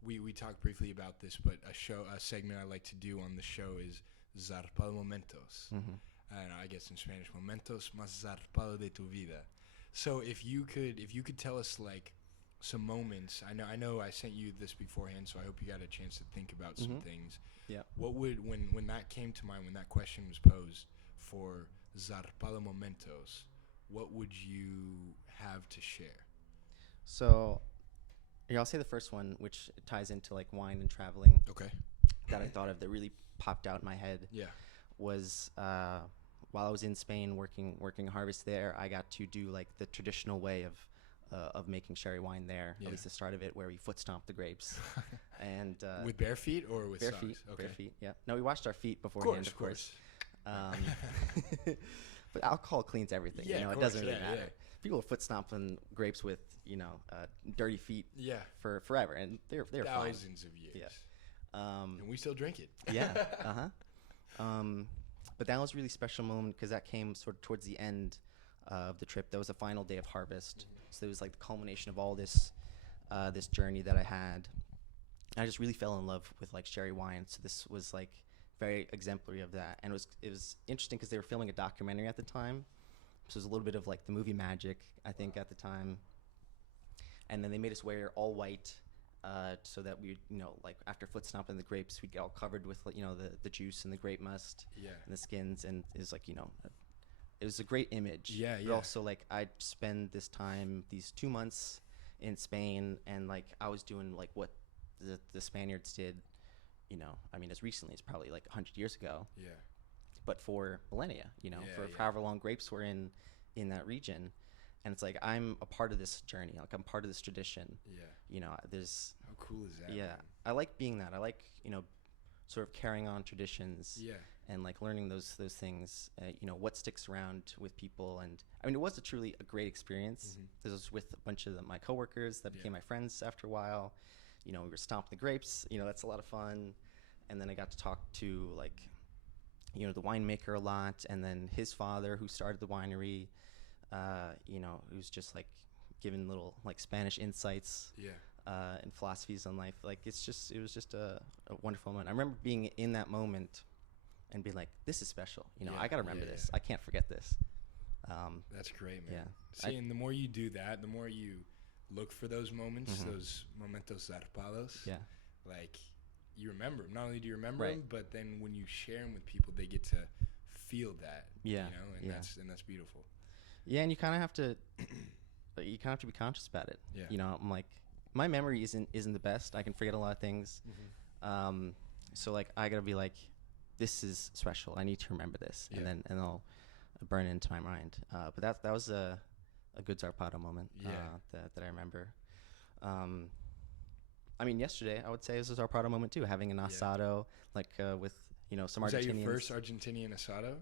we talked briefly about this, but a segment I like to do on the show is Zarpado Momentos. Mm-hmm. And I guess in Spanish, Momentos más zarpado de tu vida. So if you could tell us like some moments, I know I sent you this beforehand, so I hope you got a chance to think about some things. Yeah. What would when that came to mind, when that question was posed for Zarpado Momentos, what would you have to share? So, I'll say the first one, which ties into like wine and traveling. Okay. That I thought of that really popped out in my head. Yeah. Was while I was in Spain working harvest there, I got to do like the traditional way of making sherry wine there. Yeah. At least the start of it, where we foot stomp the grapes. And with bare feet or with bare socks? feet? Okay. Bare feet. Yeah. No, we washed our feet beforehand, of course. But alcohol cleans everything. Yeah, it doesn't really yeah, matter. yeah. People are foot stomping grapes with dirty feet. Yeah. For forever, and they're fine. Thousands of years. Yeah. And we still drink it. Yeah. But that was a really special moment because that came sort of towards the end of the trip. That was the final day of harvest. Mm-hmm. So it was like the culmination of all this journey that I had. And I just really fell in love with like sherry wine. So this was like very exemplary of that. And it was interesting because they were filming a documentary at the time. So it was a little bit of like the movie magic, I think, at the time. And then they made us wear all white. So that we, like after foot stomping the grapes, we'd get all covered with, the juice and the grape must and the skins. And it was like, it was a great image. Yeah, but also like I'd spend this time, these 2 months in Spain, and like I was doing like what the Spaniards did, as recently as probably like 100 years ago. Yeah. But for millennia, for however long grapes were in that region. And it's like, I'm a part of this journey. Like, I'm part of this tradition. Yeah. There's... How cool is that? Yeah. Man? I like being that. I like, sort of carrying on traditions. Yeah. And, like, learning those things, what sticks around with people. And, I mean, it was truly a great experience. Mm-hmm. This was with a bunch of my coworkers that became my friends after a while. We were stomping the grapes. That's a lot of fun. And then I got to talk to, like, the winemaker a lot. And then his father, who started the winery, who's just like giving little like Spanish insights, and philosophies on life. Like it was just a wonderful moment. I remember being in that moment and being like, this is special. I got to remember this. I can't forget this. That's great, man. Yeah. See, and the more you do that, the more you look for those moments, those momentos zarpados. Yeah. Like you remember them. Not only do you remember them, but then when you share them with people, they get to feel that. Yeah. And that's beautiful. Yeah, and you kind of have to be conscious about it. Yeah. I'm like, my memory isn't the best. I can forget a lot of things. Mm-hmm. So like, I gotta be like, this is special. I need to remember this, and I'll burn it into my mind. But that was a good Zarpado moment. That I remember. I mean, yesterday I would say this is our Prado moment too, having an asado with some Was Argentinians. that your first Argentinian asado?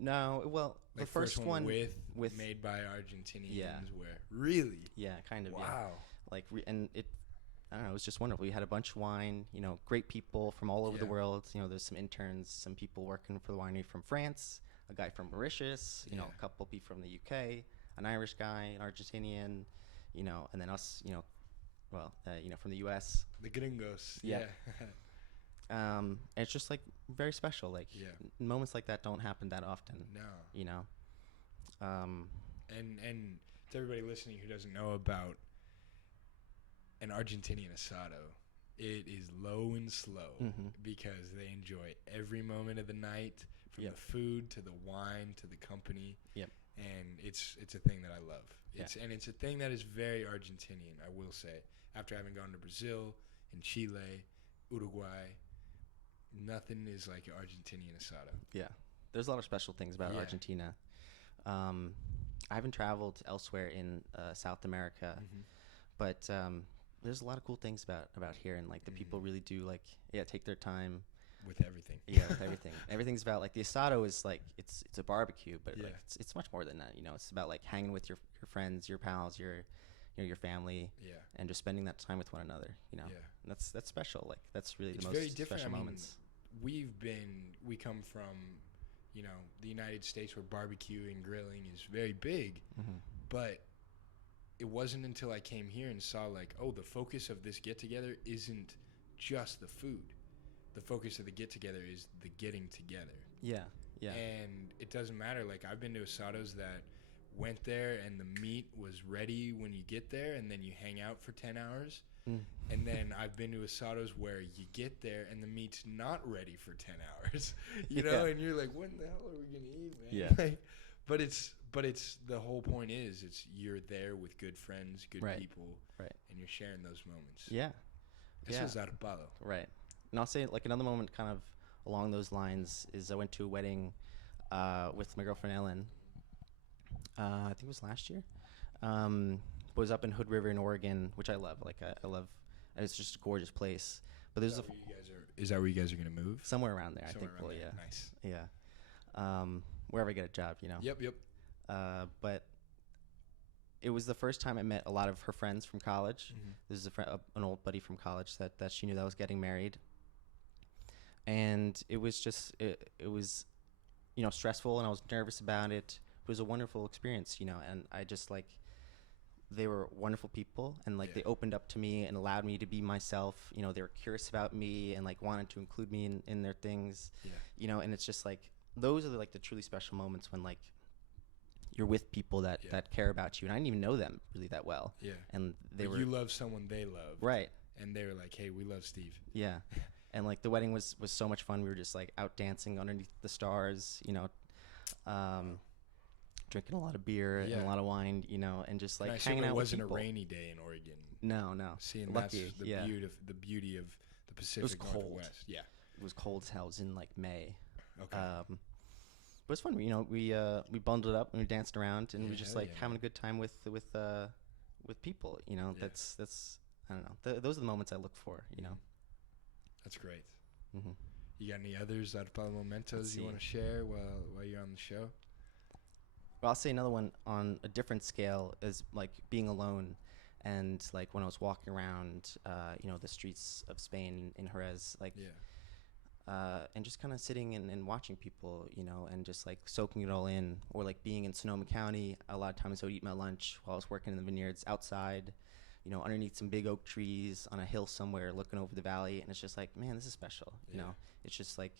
No, well, Like the first one with made by Argentinians. Yeah. Where really? Yeah, kind of. Wow. Yeah. Like and it. I don't know. It was just wonderful. We had a bunch of wine. Great people from all over the world. There's some interns, some people working for the winery from France, a guy from Mauritius. A couple people from the UK, an Irish guy, an Argentinian. And then us. From the U.S. The gringos. Yeah. And it's just like very special. Like moments like that don't happen that often. No. And to everybody listening who doesn't know about an Argentinian asado, it is low and slow because they enjoy every moment of the night, from the food to the wine to the company. Yep. And it's a thing that I love. It's a thing that is very Argentinian, I will say. After having gone to Brazil and Chile, Uruguay, nothing is like an Argentinian asado. Yeah. There's a lot of special things about Argentina. I haven't traveled elsewhere in South America, but there's a lot of cool things about here, and like the people really do take their time with everything. Yeah, with everything. Everything's about like the asado is like it's a barbecue, but like, it's much more than that. It's about like hanging with your friends, your pals, your family, and just spending that time with one another. And that's special. Like that's really the most very different. special I mean, moments. We come from the United States, where barbecue and grilling is very big, but it wasn't until I came here and saw the focus of this get together isn't just the food. The focus of the get together is the getting together. Yeah. And it doesn't matter. Like I've been to asados that went there and the meat was ready when you get there, and then you hang out for 10 hours. And then I've been to asados where you get there and the meat's not ready for 10 hours, and you're like, when the hell are we going to eat, man? Yeah. But it's the whole point is you're there with good friends, good people, and you're sharing those moments. Yeah. Eso es Zarpado. Right. And I'll say like another moment kind of along those lines is I went to a wedding with my girlfriend Ellen. I think it was last year. Was up in Hood River in Oregon, which I love. Like I love. It's just a gorgeous place. But there's is that where you guys are going to move? Somewhere around there, I think. Well, yeah. Nice. Yeah. Wherever I get a job, Yep. But it was the first time I met a lot of her friends from college. This is an old buddy from college that she knew that I was getting married. And it was just it was stressful, and I was nervous about it. It was a wonderful experience, and I just they were wonderful people, and they opened up to me and allowed me to be myself. They were curious about me and wanted to include me in their things. And it's just those are the truly special moments when you're with people that care about you, and I didn't even know them really that well. And you love someone they love, right? And they were like, hey, we love Steve. And the wedding was so much fun. We were just out dancing underneath the stars, drinking a lot of beer and a lot of wine, and just hanging out with people. It wasn't a rainy day in Oregon. No. Seeing lucky, the beauty of the Pacific Northwest. It was cold. Yeah. It was cold as hell. It was in May. Okay. But it was fun. We bundled up and we danced around, and we were just having a good time with people. That's I don't know. Those are the moments I look for. That's great. You got any others Zarpado mementos you want to share while you're on the show? Well, I'll say another one on a different scale is being alone, and when I was walking around, the streets of Spain in Jerez, and just kind of sitting and watching people, and just soaking it all in, or being in Sonoma County. A lot of times I would eat my lunch while I was working in the vineyards outside, underneath some big oak trees on a hill somewhere, looking over the valley, and it's just man, this is special. It's just moments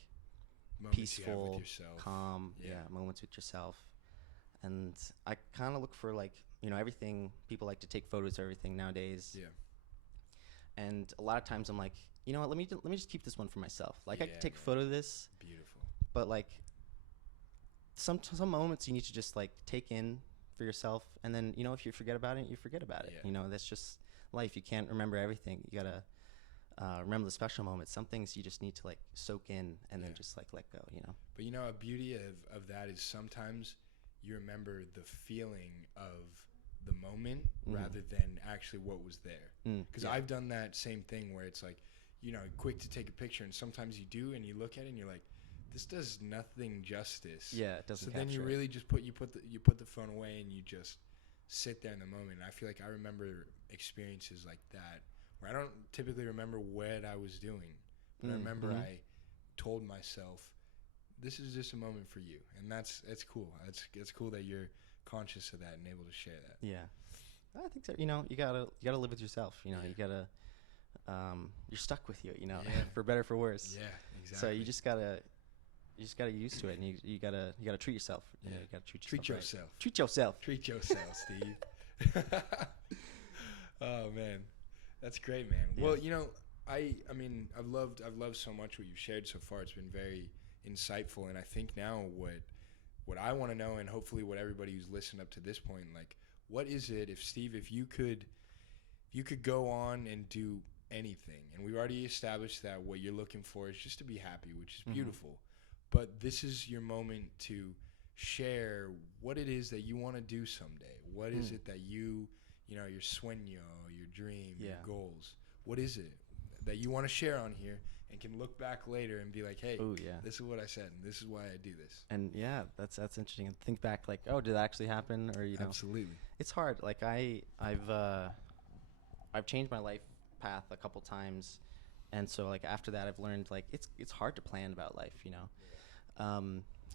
peaceful, with yourself. Calm, moments with yourself. And I kind of look for everything. People like to take photos of everything nowadays. Yeah. And a lot of times I'm you know what? Let me just keep this one for myself. I can take a photo of this. Beautiful. But some moments you need to just take in for yourself, and then if you forget about it, you forget about it. That's just life. You can't remember everything. You gotta remember the special moments. Some things you just need to soak in and then just let go. But a beauty of that is sometimes you remember the feeling of the moment rather than actually what was there. Because I've done that same thing where it's like, you know, quick to take a picture, and sometimes you do, and you look at it and you're like, this does nothing justice. Yeah, it doesn't. So then you really just put the phone away and you just sit there in the moment. And I feel like I remember experiences like that where I don't typically remember what I was doing, but I remember I told myself, this is just a moment for you, and that's cool. It's cool that you're conscious of that and able to share that. Yeah, I think so. You know, you gotta live with yourself. You know, you gotta. You're stuck with you. You know, for better for worse. Yeah, exactly. So you just gotta get used to it, and you gotta treat yourself. You know, you gotta treat yourself. Right. Treat yourself. Treat yourself, Steve. Oh man, that's great, man. Yeah. Well, you know, I mean, I've loved so much what you've shared so far. It's been very insightful, and I think now what I want to know, and hopefully what everybody who's listened up to this point, like, what is it, if Steve, if you could go on and do anything, and we've already established that what you're looking for is just to be happy, which is beautiful, but this is your moment to share what it is that you want to do someday. What is it that you know, your sueño, your dream, your goals, what is it that you want to share on here and can look back later and be like, hey, this is what I said, and this is why I do this. And yeah, that's interesting. And think back, like, oh, did that actually happen? Or, you know, absolutely, it's hard. Like I've changed my life path a couple times, and so like after that, I've learned like it's hard to plan about life, you know.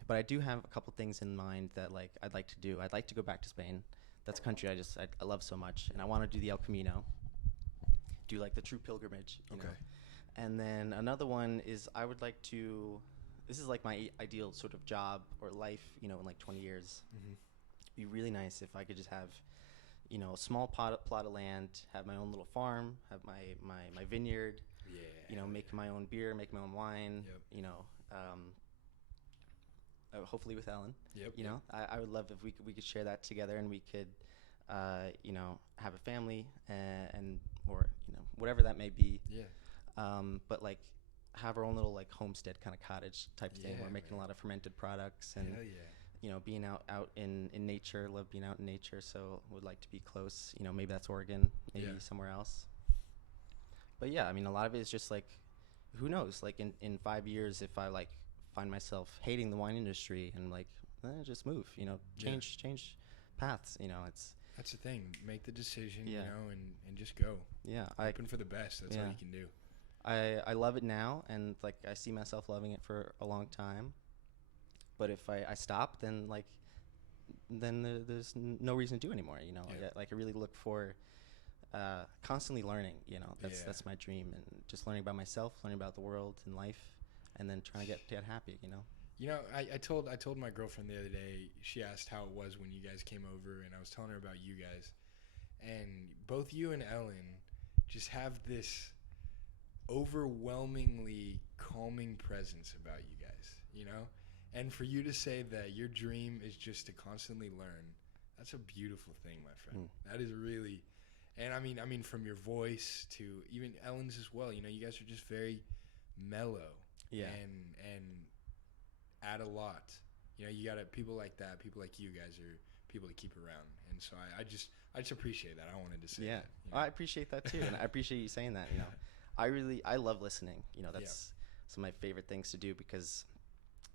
But I do have a couple things in mind that like I'd like to do. I'd like to go back to Spain. That's a country I love so much, and I want to do the El Camino, do like the true pilgrimage. You know? And then another one is I would like to. This is like my ideal sort of job or life, you know, in like 20 years. It'd be really nice if I could just have, you know, a small plot of land, have my own little farm, have my vineyard, you know, make my own beer, make my own wine, you know, hopefully with Ellen, you know, I would love if we could share that together, and we could, you know, have a family and or, you know, whatever that may be. But like have our own little like homestead kind of cottage type thing. We're making a lot of fermented products, and you know, being out in nature, love being out in nature. So would like to be close, you know, maybe that's Oregon, maybe somewhere else. But yeah, I mean, a lot of it is just like, who knows, like in 5 years, if I like find myself hating the wine industry and like, just move, you know, change paths, you know, that's the thing. Make the decision, you know, and just go. Yeah. Hoping for the best. That's all you can do. I love it now, and like I see myself loving it for a long time. But if I stop, then like, there's no reason to do anymore. You know, like I really look for constantly learning. You know, that's my dream, and just learning about myself, learning about the world and life, and then trying to get happy. You know. You know, I told my girlfriend the other day. She asked how it was when you guys came over, and I was telling her about you guys, and both you and Ellen just have this overwhelmingly calming presence about you guys. You know. And for you to say that your dream is just to constantly learn, that's a beautiful thing, my friend. That is really, and I mean, from your voice to even Ellen's as well. You know, you guys are just very mellow, and add a lot. You know, you got people like that. People like you guys are people to keep around, and so I just appreciate that. I wanted to say that. You know? I appreciate that too, and I appreciate you saying that. You know, I love listening. You know, that's some of my favorite things to do, because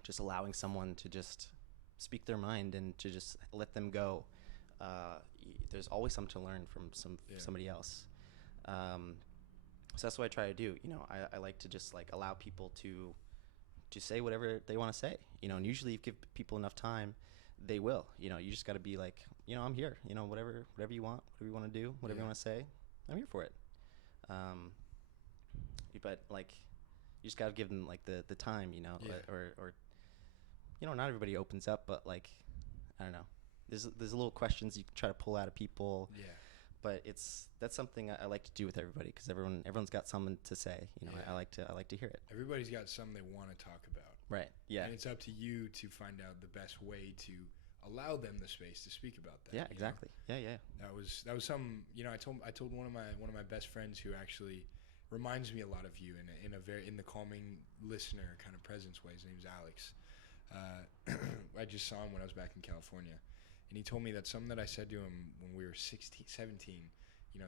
just allowing someone to just speak their mind and to just let them go. There's always something to learn from somebody else. So that's what I try to do. You know, I like to just like allow people to say whatever they want to say. You know, and usually if you give people enough time, they will. You know, you just got to be like, you know, I'm here. You know, whatever you want, whatever you want to do, whatever you want to say, I'm here for it. But like, you just got to give them like the time. You know, or you know, not everybody opens up, but like, I don't know. There's little questions you can try to pull out of people. Yeah. But that's something I like to do with everybody, because everyone's got something to say. You know, I like to hear it. Everybody's got something they want to talk about. Right. Yeah. And it's up to you to find out the best way to allow them the space to speak about that. Yeah. Exactly. Know? Yeah. That was something. You know, I told one of my best friends, who actually reminds me a lot of you in the calming listener kind of presence way. His name's Alex. I just saw him when I was back in California, And he told me that something that I said to him when we were 16, 17,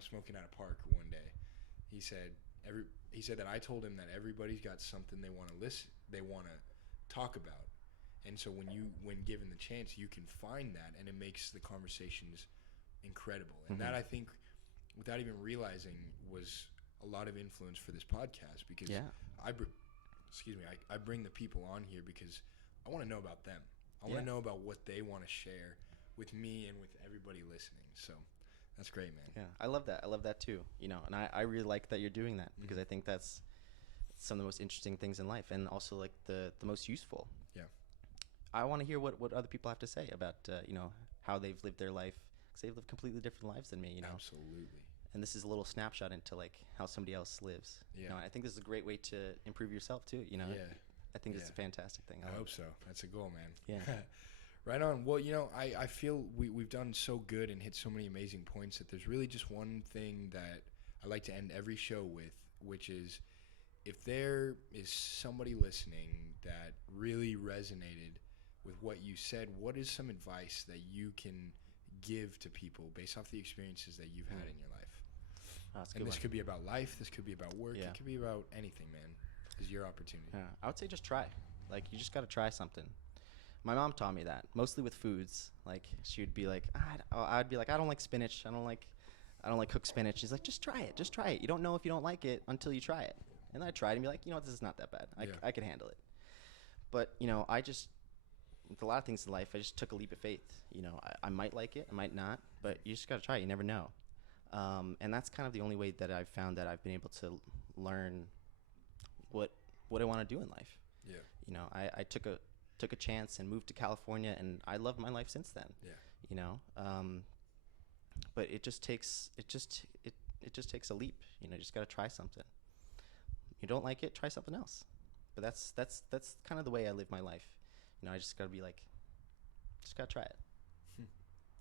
smoking at a park one day. He said that I told him that everybody's got something they want to talk about. And so when given the chance, you can find that, and it makes the conversations incredible. And that, I think, without even realizing, was a lot of influence for this podcast, because I bring the people on here because I want to know about them. I want to know about what they want to share with me and with everybody listening. So that's great, man. Yeah, I love that too. And I really like that you're doing that, because I think that's some of the most interesting things in life, and also like the most useful. Yeah. I want to hear what other people have to say about how they've lived their life, because they've lived completely different lives than me. Absolutely. And this is a little snapshot into like how somebody else lives. Yeah. I think this is a great way to improve yourself too. Yeah. I think it's a fantastic thing. I hope so. That's a goal, man. Yeah. Right on. Well, I feel we've done so good and hit so many amazing points that there's really just one thing that I like to end every show with, which is, if there is somebody listening that really resonated with what you said, what is some advice that you can give to people based off the experiences that you've had in your life? And this could be about life. This could be about work. It could be about anything, man. This is your opportunity. Yeah, I would say just try. Like, you just got to try something. My mom taught me that, mostly with foods. Like, she would be like, I'd be like, I don't like spinach. I don't like cooked spinach. She's like, just try it. Just try it. You don't know if you don't like it until you try it. And I tried and be like, this is not that bad. I can handle it. But, with a lot of things in life, I just took a leap of faith. I might like it, I might not, but you just got to try it. You never know. And that's kind of the only way that I've found that I've been able to learn what I want to do in life. Yeah. I took a chance and moved to California, and I love my life since then. Yeah. But it just takes a leap. You just got to try something. You don't like it, try something else. But that's kind of the way I live my life. I just got to be like, just got to try it.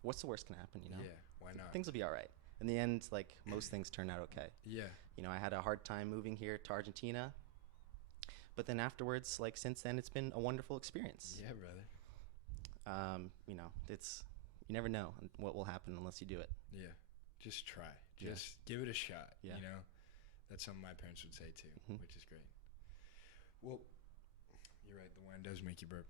What's the worst can happen, Yeah, why not? Things will be all right. In the end, like, most things turn out okay. Yeah. I I had a hard time moving here to Argentina. But then afterwards, like, since then, it's been a wonderful experience. Yeah, brother. You never know what will happen unless you do it. Yeah. Just try. Just give it a shot. Yeah. That's something my parents would say too, which is great. Well, you're right. The wine does make you burp.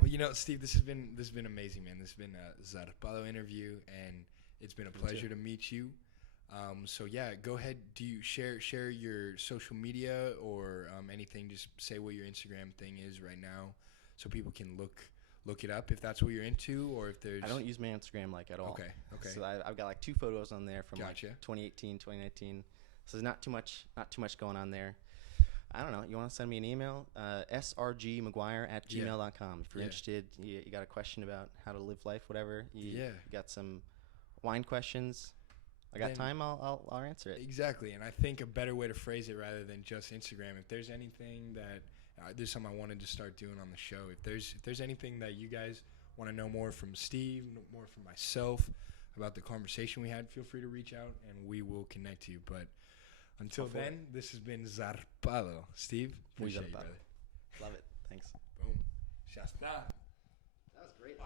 Well, Steve, this has been amazing, man. This has been a Zarpado interview, and it's been a pleasure to meet you. So yeah, go ahead. Do you share your social media or anything? Just say what your Instagram thing is right now, so people can look it up if that's what you're into, or if there's. I don't use my Instagram like at all. Okay. So I've got like 2 photos on there from Gotcha. like 2018, 2019. So there's not too much going on there. I don't know. You want to send me an email? srgmcguire@gmail.com. If you're interested, you got a question about how to live life, whatever. You got some wine questions. I got time. I'll answer it. Exactly, and I think a better way to phrase it, rather than just Instagram, if there's anything that there's something I wanted to start doing on the show. If there's anything that you guys want to know more from Steve, more from myself about the conversation we had, feel free to reach out and we will connect you. But until then, this has been Zarpado. Steve, appreciate you, brother. Love it. Thanks. Boom. Ya está. That was great.